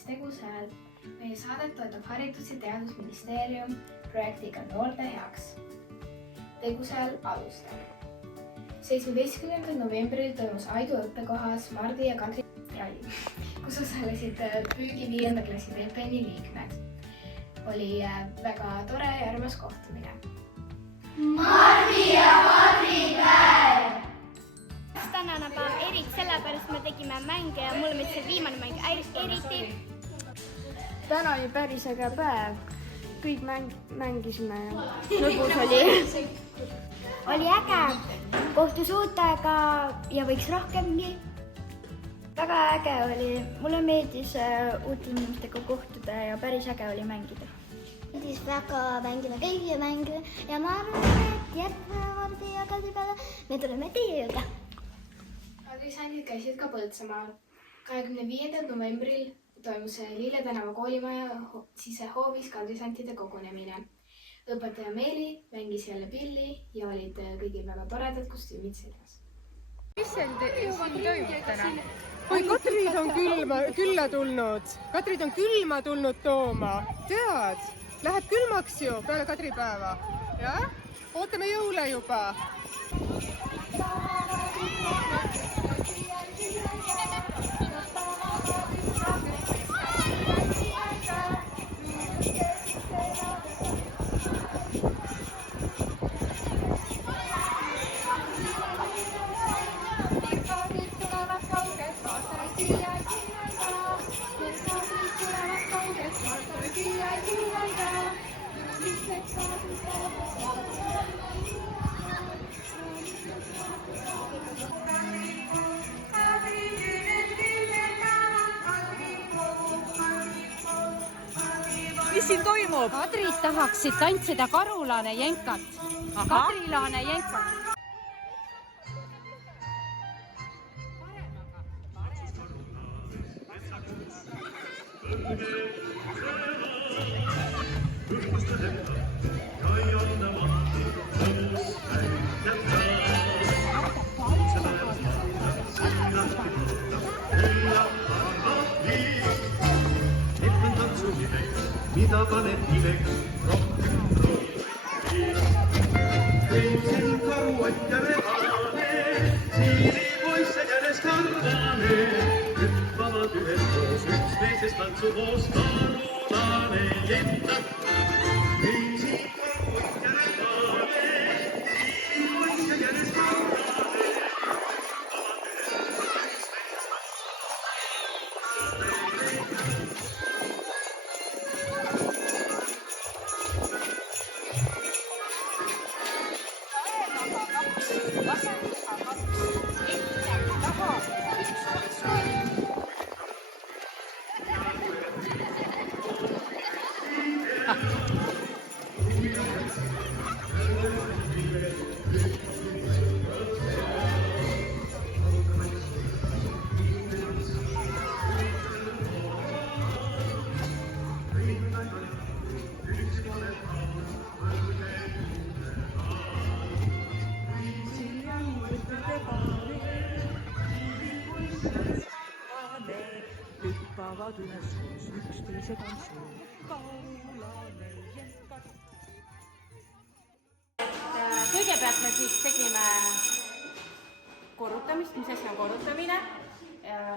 saates Tegus Hääl. Meie saadet toetab Haridus- ja Teadusministeerium projektiga Noorte heaks. Tegus Hääl alustab. 17. novembril toimus Aidu õppekohas Mardi ja Kadri ralli, kus osalesid Püügi 5. klassi VPN-i liikmed. Oli väga tore ja armas kohtumine. Mardi ja Kadri päev! Tänane päev eriti sellepärast, me tegime mänge ja mulle meeldis see viimane mäng eriti. Täna oli päris äge päev. Kõik mängisime ja lõbus oli. Oli äge, kohtus uutega ja võiks rohkemgi. Väga äge oli, mulle meeldis uute inimestega kohtuda ja päris äge oli mängida. Meeldis väga mängida kõigi mänge ja ma arvan, et Mardi ja Kadri peale me tuleme teie juurde. Kadrisandid käisid ka Põltsamaal. 25. novembril toimus Lille tänava koolimaja sisehoovis kadrisantide kogunemine. Õpetaja Meeli mängis jälle pilli ja olid kõigil väga toredad kostüümid seljas. Mis siin toimub täna? Oi, Katrid on külla tulnud. Katrid on külma tulnud tooma. Tead, läheb külmaks ju peale Kadripäeva. Jah? Ootame jõule juba. Mis siin toimub? Kadrid tahaksid tantsida Karulane jänkat. Kadrilane jänkat. Mida paneb imeks rohkem proovi. Leidsin karuott ja regane, siilipoisse järjest arvane. Hüppavad üheskoos üksteisest tantsukoos Karulane jänkat. Leidsin karuott ja regane, siilipoisse järjest arvane. Hüppavad üheskoos üksteise tantsu. Karulane jänkat. Kõigepealt me siis tegime korrutamist, mis asi on korrutamine.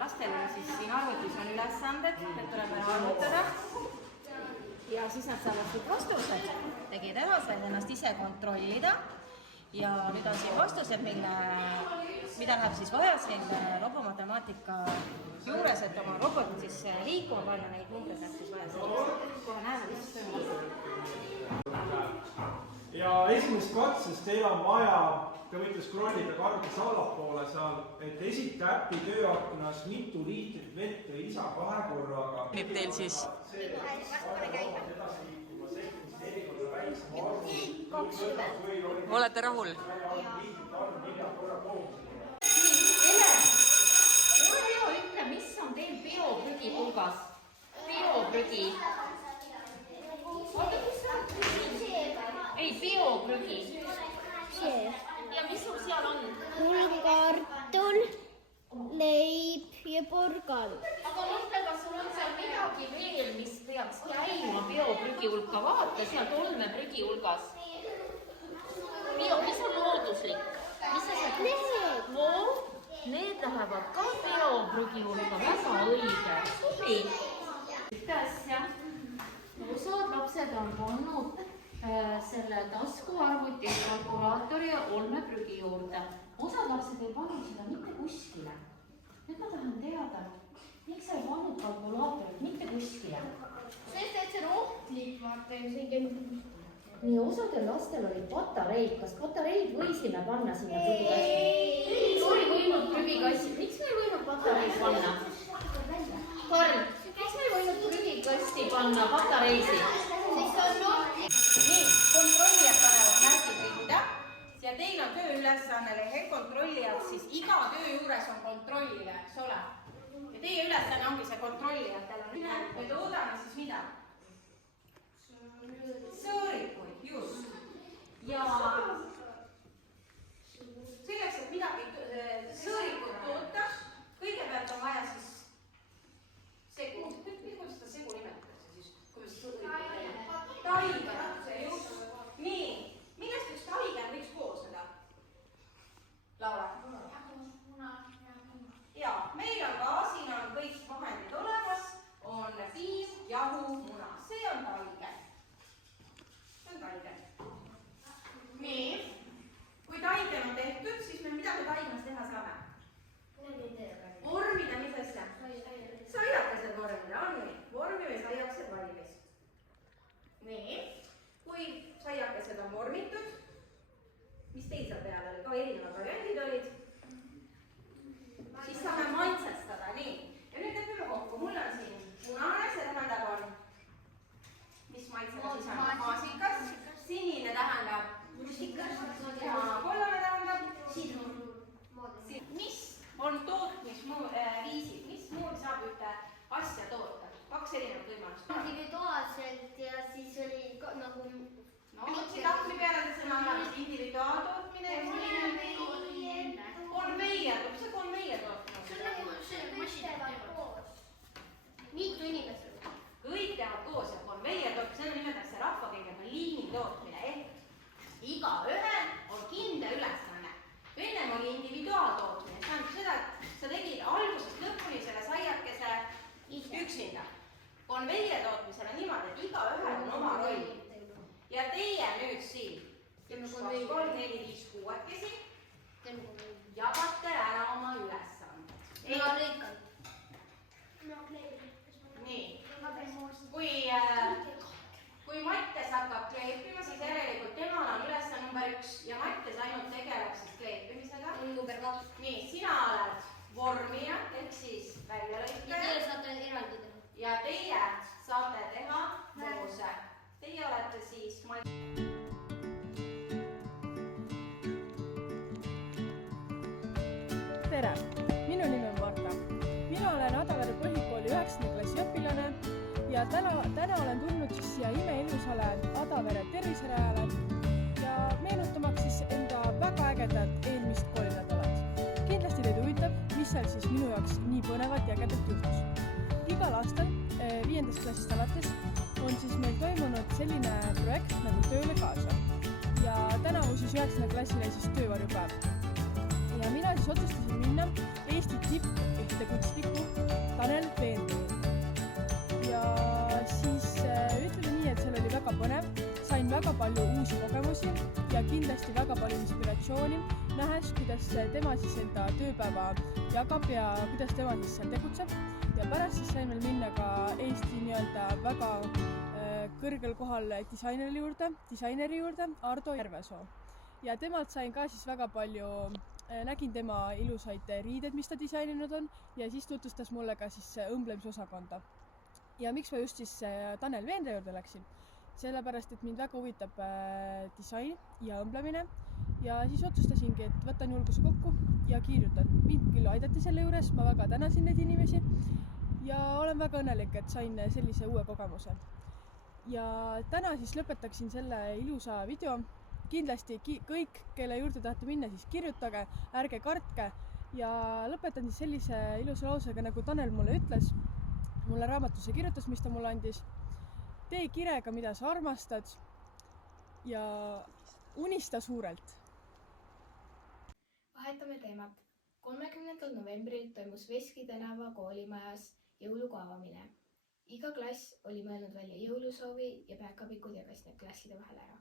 Lastel siis siin arvutis on ülesanded, need tuleb ära arvutada. Ja siis nad saavad kõik vastused. Tegid ära, said ennast ise kontrollida. Ja nüüd on siin vastused, mida läheb siis vaja siin robomatemaatika juures, et oma robotit siis liikuma panna, neid numbreid läheb siis vaja. Kohe näeme, mis toimub. Ja esimest katsest teil on vaja, te võite scrollida kargus allapoole seal, et esita äppi tööaknas mitu liitrit vett või isa 2 korraga. Nüüd teil siis? Olete rahul? Ole hea, ütle, mis on teil bioprügi hulgas? Bioprügi. Oota, kus on? Ei, bioprügi. Ja mis sul seal on? Kartul, leib ja porgand. Aga mõtle, kas sul on seal midagi olmeprügi hulka, vaata sealt olmeprügi hulgas. Mis on looduslik? Mis sa sealt? Need lähevad ka bioprügi hulka, väga õige. Tubli. Ühte asja. Osad lapsed on pannud selle taskuarvuti kalkulaatori ja olmeprügi juurde. Osad lapsed ei pannud seda mitte kuskile. Nüüd ma tahan teada, miks sa ei pannud kalkulaatorit mitte kuskile? Sest et see on ohtlik, vaata ju see ei käi. Nii osadel lastel olid patareid. Kas patareid võisime panna sinna prügikasti? Miks me ei võinud prügikasti? Miks me ei võinud patareid panna? Karl, miks me ei võinud prügikasti panna patareisid? Nii, kontrollijad panevad märgid rinda ja teil on tööülesanne lehel kontrollijad, siis iga töö juures on kontrollija, eks ole? Ja teie ülesanne ongi see kontrollijatel on üle, me toodame siis mida? Sõõrikuid, just. Ja selleks, et midagi sõõrikuid toota, kõigepealt on vaja siis segu. Kuidas seda segu nimetatakse siis? Kuidas sõõrikuid teeme? Taigen, just. Nii, millest üks taigen võiks koosneda? Laura? Ja, meil on ka, siin on kõik vahendid olemas, on piim, jahu, muna. See on taigen. Nii, kui taigen on tehtud, siis me mida me taigenast teha saame? Vormida, mis asja? Saiakesed vormida, on nii? Vormime saiakesed valmis. Nii, kui saiakesed on vormitud, mis teil seal peal oli? Ka erinevad variandid olid. Siis saame maitsestada, nii. Ja nüüd lepime kokku, mul on siin punane, see tähendab on mis maitsega siis on? Maasikas. Sinine tähendab rusikas ja kollane tähendab sidrun. Mis on tootmisviisid? Mismoodi saab ühte asja toota? 2 erinevat võimalust. Individuaalselt ja siis oli nagu... No, siin tahvli peale see sõna on individuaaltootmine. Konveier, tuleb see konveier tootmine. See on nagu see masin koos. Mitu inimest. Kõik teevad koos ja konveier tootmine, seda nimetatakse rahvakeelega liini tootmine ehk igaühel on kindel ülesanne. Ennem oli individuaaltootmine, see tähendab seda, et sa tegid algusest lõpuni selle saiakese üksinda. Konveier tootmisel on niimoodi, et igaühel on oma roll. Ja teie nüüd siin 1, 2, 3, 4, 5, 6 jagate ära oma ülesanded. Ma lõikan. Nii, kui Mattias hakkab kleepima, siis järelikult temal on ülesanne number 1 ja Mattias ainult tegeleb siis kleepimisega. Number 2. Nii, sina oled vormija ehk siis väljalõikaja. Ja teie saate eraldi teha. Ja teie saate teha moose. Teie olete siis... Tere, minu nimi on Marta. Mina olen Adavere põhikooli 9. klassi õpilane ja täna olen tulnud siis siia imeilusale Adavere terviserajale ja meenutamaks siis enda väga ägedat eelmist koolinädalat. Kindlasti teid huvitab, mis seal siis minu jaoks nii põnevat ja ägedat juhtus. Igal aastal 5. klassist alates on siis meil toimunud selline projekt nagu Tööle kaasa ja tänavu siis 9. klassile siis töövarjupäev. Ja mina siis otsustasin minna Eesti tippühtekunstniku Tanel Veendrile. Ja siis ütleme nii, et seal oli väga põnev, sain väga palju uusi kogemusi ja kindlasti väga palju inspiratsiooni, nähes, kuidas tema siis enda tööpäeva jagab ja kuidas tema siis seal tegutseb. Ja pärast siis sain veel minna ka Eesti nii-öelda väga kõrgel kohal disaineri juurde Ardo Järvesoo. Ja temalt sain ka siis väga palju, nägin tema ilusaid riided, mis ta disaininud on ja siis tutvustas mulle ka siis õmblemisosakonda. Ja miks ma just siis Tanel Veendre juurde läksin? Sellepärast, et mind väga huvitab disain ja õmblemine ja siis otsustasingi, et võtan julguse kokku ja kirjutan. Mind küll aidati selle juures, ma väga tänasin neid inimesi ja olen väga õnnelik, et sain sellise uue kogemuse. Ja täna siis lõpetaksin selle ilusa video. Kindlasti kõik, kelle juurde tahate minna, siis kirjutage, ärge kartke ja lõpetan siis sellise ilusa lausega, nagu Tanel mulle ütles, mulle raamatusse kirjutas, mis ta mulle andis. tee kirega, mida sa armastad ja unista suurelt. Vahetame teemat. 30. novembril toimus Veski tänava koolimajas jõuluku avamine. Iga klass oli mõelnud välja jõulusoovi ja päkapikud jagas need klasside vahel ära.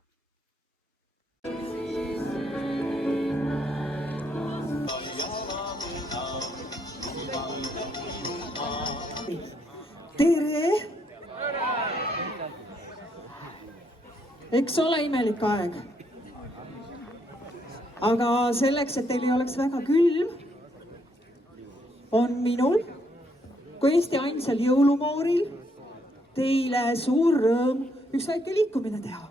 Tere! Eks ole imelik aeg. Aga selleks, et teil ei oleks väga külm, on minul kui Eesti ainsal jõulumooril teile suur rõõm üks väike liikumine teha.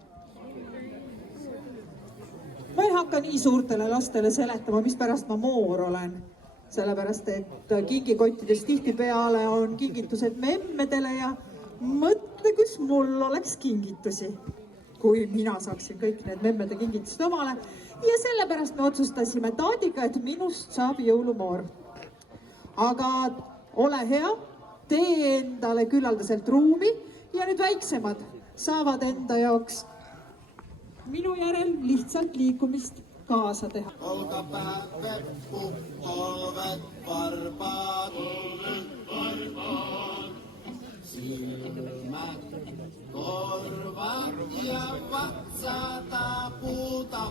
Ma ei hakka nii suurtele lastele seletama, mispärast ma moor olen. Sellepärast, et kingikottides tihtipeale on kingitused memmedele ja mõtle, kus mul oleks kingitusi, kui mina saaksin kõik need memmede kingitused omale. Ja sellepärast me otsustasime Taadiga, et minust saab jõulumoor. Aga ole hea, tee endale küllaldaselt ruumi ja nüüd väiksemad saavad enda jaoks minu järel lihtsalt liikumist kaasa teha. Olkapäät, veppu, polvet, varbaat, silmät, korvat ja vatsa taputa.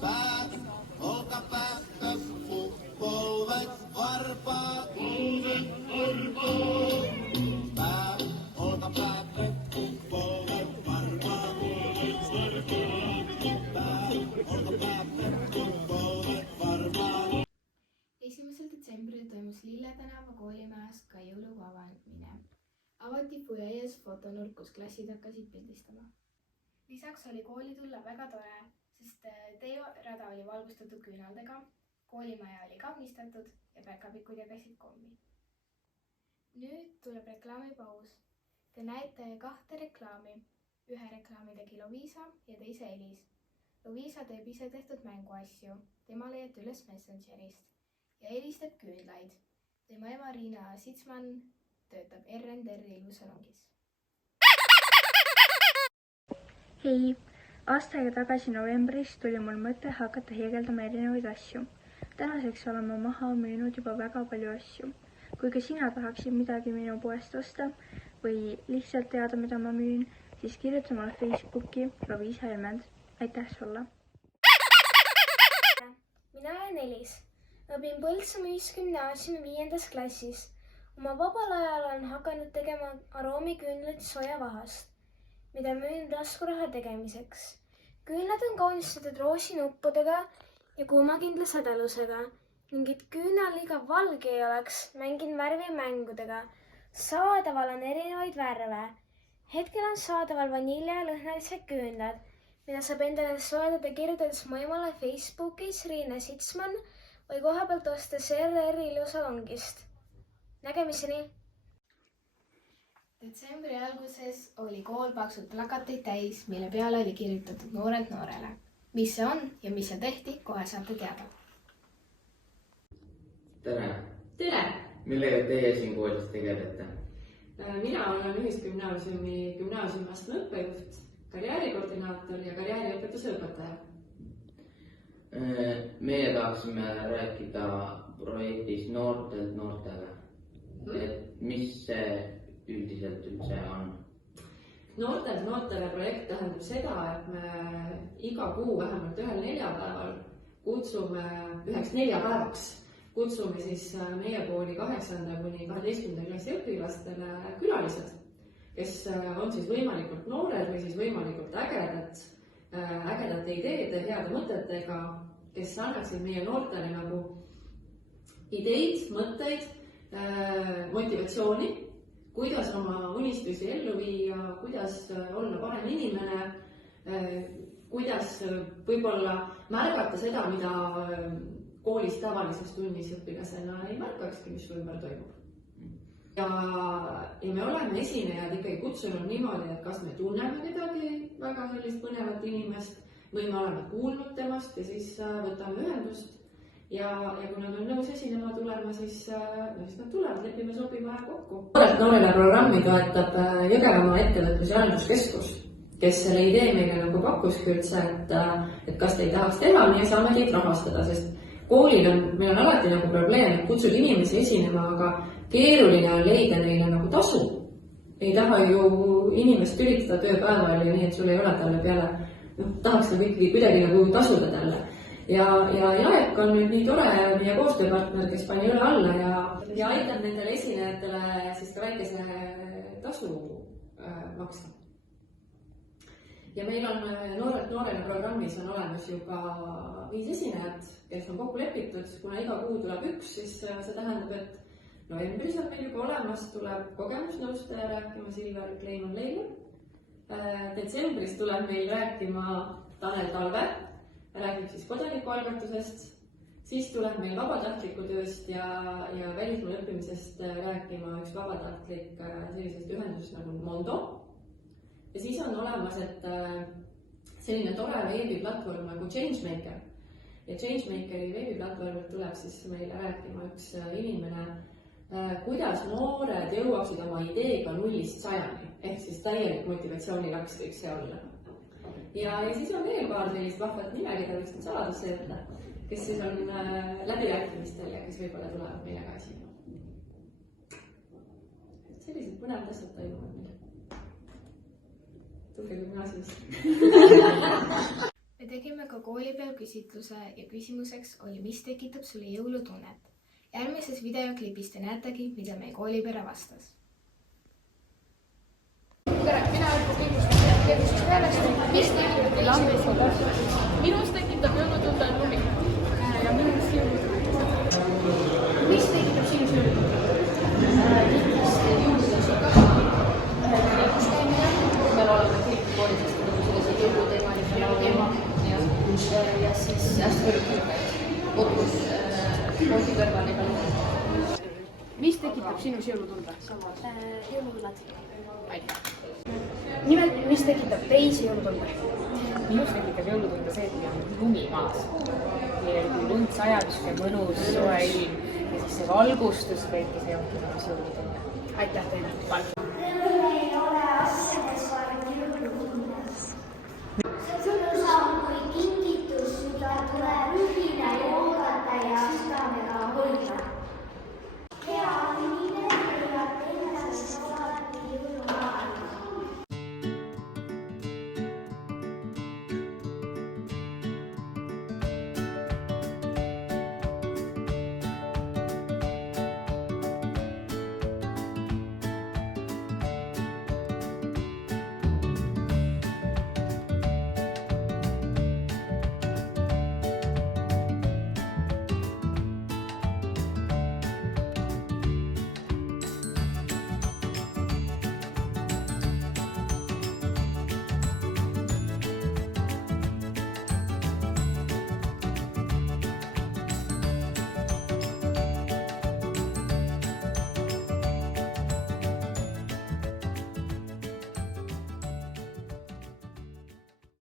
Päät, olkapäät, veppu, polvet, varbaat, päät, olkapäät, veppu, polvet, varbaat. 1. detsembril toimus Lille tänava koolimajas ka jõulukuu avamine. Avati fujees fotonurk, kus klassid hakkasid pildistama. Lisaks oli kooli tulla väga tore, sest teerada oli valgustatud küünaldega, koolimaja oli kaunistatud ja päkapikud jagasid kommi. Nüüd tuleb reklaamipaus. Te näete 2 reklaami. Ühe reklaami tegi Loviisa ja teise Elis. Loviisa teeb ise tehtud mänguasju, tema leiab üles Messengerist ja Elis teeb küünlaid. Tema ema Riina Sitsman töötab RNDR ilusalongis. Hei, aastaga tagasi novembris tuli mul mõte hakata heegeldama erinevaid asju. Tänaseks olen ma maha müünud juba väga palju asju. Kui ka sina tahaksid midagi minu poest osta või lihtsalt teada, mida ma müün, siis kirjuta mulle Facebooki Loviisa Helmend. Aitäh sulle! Mina olen Elis. Õpin Põltsamaa Ühisgümnaasiumi 5. klassis. Oma vabal ajal olen hakanud tegema aroomiküünlaid sojavahast, mida müün taskuraha tegemiseks. Küünlad on kaunistatud roosinuppudega ja kuumakindla sädelusega ning et küünal iga valge ei oleks, mängin värvimängudega. Saadaval on erinevaid värve. Hetkel on saadaval vanilja ja lõhnalised küünlad, mida saab endale soetada kirjutades mu emale Facebookis Riina Sitsman või koha pealt osta RR ilusalongist. Nägemiseni! Detsembri alguses oli kool paksult plakateid täis, mille peale oli kirjutatud noorelt noorele. Mis see on ja mis see tehti, kohe saate teada. Tere! Tere! Millega teie siin koolis tegelete? Mina olen Ühisgümnaasiumi gümnaasiumiastme õppejuht, karjäärikoordinaator ja karjääriõpetuse õpetaja. Meie tahaksime rääkida projektist noortelt noortele. Et mis see üldiselt üldse on? Noortelt noortele projekt tähendab seda, et me iga kuu vähemalt ühel neljapäeval kutsume üheks neljapäevaks. Kutsume siis meie kooli 8. kuni 12. klassi õpilastele külalised, kes on siis võimalikult noored või siis võimalikult ägedate ideede, heade mõtetega, kes annaksid meie noortele nagu ideid, mõtteid, motivatsiooni, kuidas oma unistusi ellu viia, kuidas olla parem inimene, kuidas võib-olla märgata seda, mida koolis tavalises tunnis õpilasena ei märkakski, mis ümber toimub. Ja me oleme esinejad ikkagi kutsunud niimoodi, et kas me tunneme midagi väga sellist põnevat inimest või me oleme kuulnud temast ja siis võtame ühendust ja kui nad on nõus esinema tulema, siis nad tulevad, lepime sobiva aja kokku. Noored noorele programmi toetab Jõgevamaa ettevõtlus- ja arenduskeskus, kes selle idee meile nagu pakkuski üldse, et kas te ei tahaks teha, meie saame teid rahastada, sest koolil meil on alati nagu probleem, et kutsud inimesi esinema, aga keeruline on leida neile nagu tasu. Ei taha ju inimest üritada tööpäeval ja nii, et sul ei ole talle peale, tahaks nagu ikkagi kuidagi nagu tasuda talle. Ja Jaek on nüüd nii tore meie koostööpartner, kes pani üle alla ja aitab nendele esinejatele siis ka väikese tasu maksta. Ja meil on Noored noorele programmis on olemas juba 5 esinejat, kes on kokku lepitud, kuna iga kuu tuleb üks, siis see tähendab, et novembris on meil juba olemas, tuleb kogemusnõustaja rääkima Silver Kleiman-Leila. Detsembris tuleb meil rääkima Tanel Talve, räägib siis kodanikualgatusest, siis tuleb meil vabatahtliku tööst ja välismaal õppimisest rääkima üks vabatahtlik sellisest ühendusest nagu Mondo. Ja siis on olemas, et selline tore veebiplatvorm nagu Changemaker. Ja Changemakeri veebiplatvormilt tuleb siis meile rääkima üks inimene, kuidas noored jõuaksid oma ideega 0-100, ehk siis täielik motivatsioonilaks võiks see olla. Ja siis on veel paar sellist vahvat nimekirja, võiks need saladesse öelda, kes siis on läbirääkimistel ja kes võib-olla tulevad meile ka esima. Sellised põnevad asjad toimuvad meil. Tubli gümnaasiumis. Me tegime ka kooli peal küsitluse ja küsimuseks oli, mis tekitab sulle jõulutunnet. Järgmises videoklipis te näetegi, mida meie koolipere vastas. Tere, mina olen keerulisest pealest, mis tekitab jõulutunnet. Minus tekitab jõulutunde lumi ja minus jõulutunde. Mis tekitab sinus jõulutunde? Kindlasti jõulutunde kliikus käimine. Meil oleme kliikkoolis sellised jõuluteema ja siis hästi palju kodus kooli kõrval igal juhul. Mis tekitab sinus jõulutunde? Jõululad. Aitäh. Nimelt, mis tekitab teisi jõulutunde? Minus tekitab jõulutunde see, et meil on lumi maas. Meil on kui lund sajab, mõnus, soe ilm ja siis see valgustus kõike see ongi minus jõulutunde. Aitäh teile!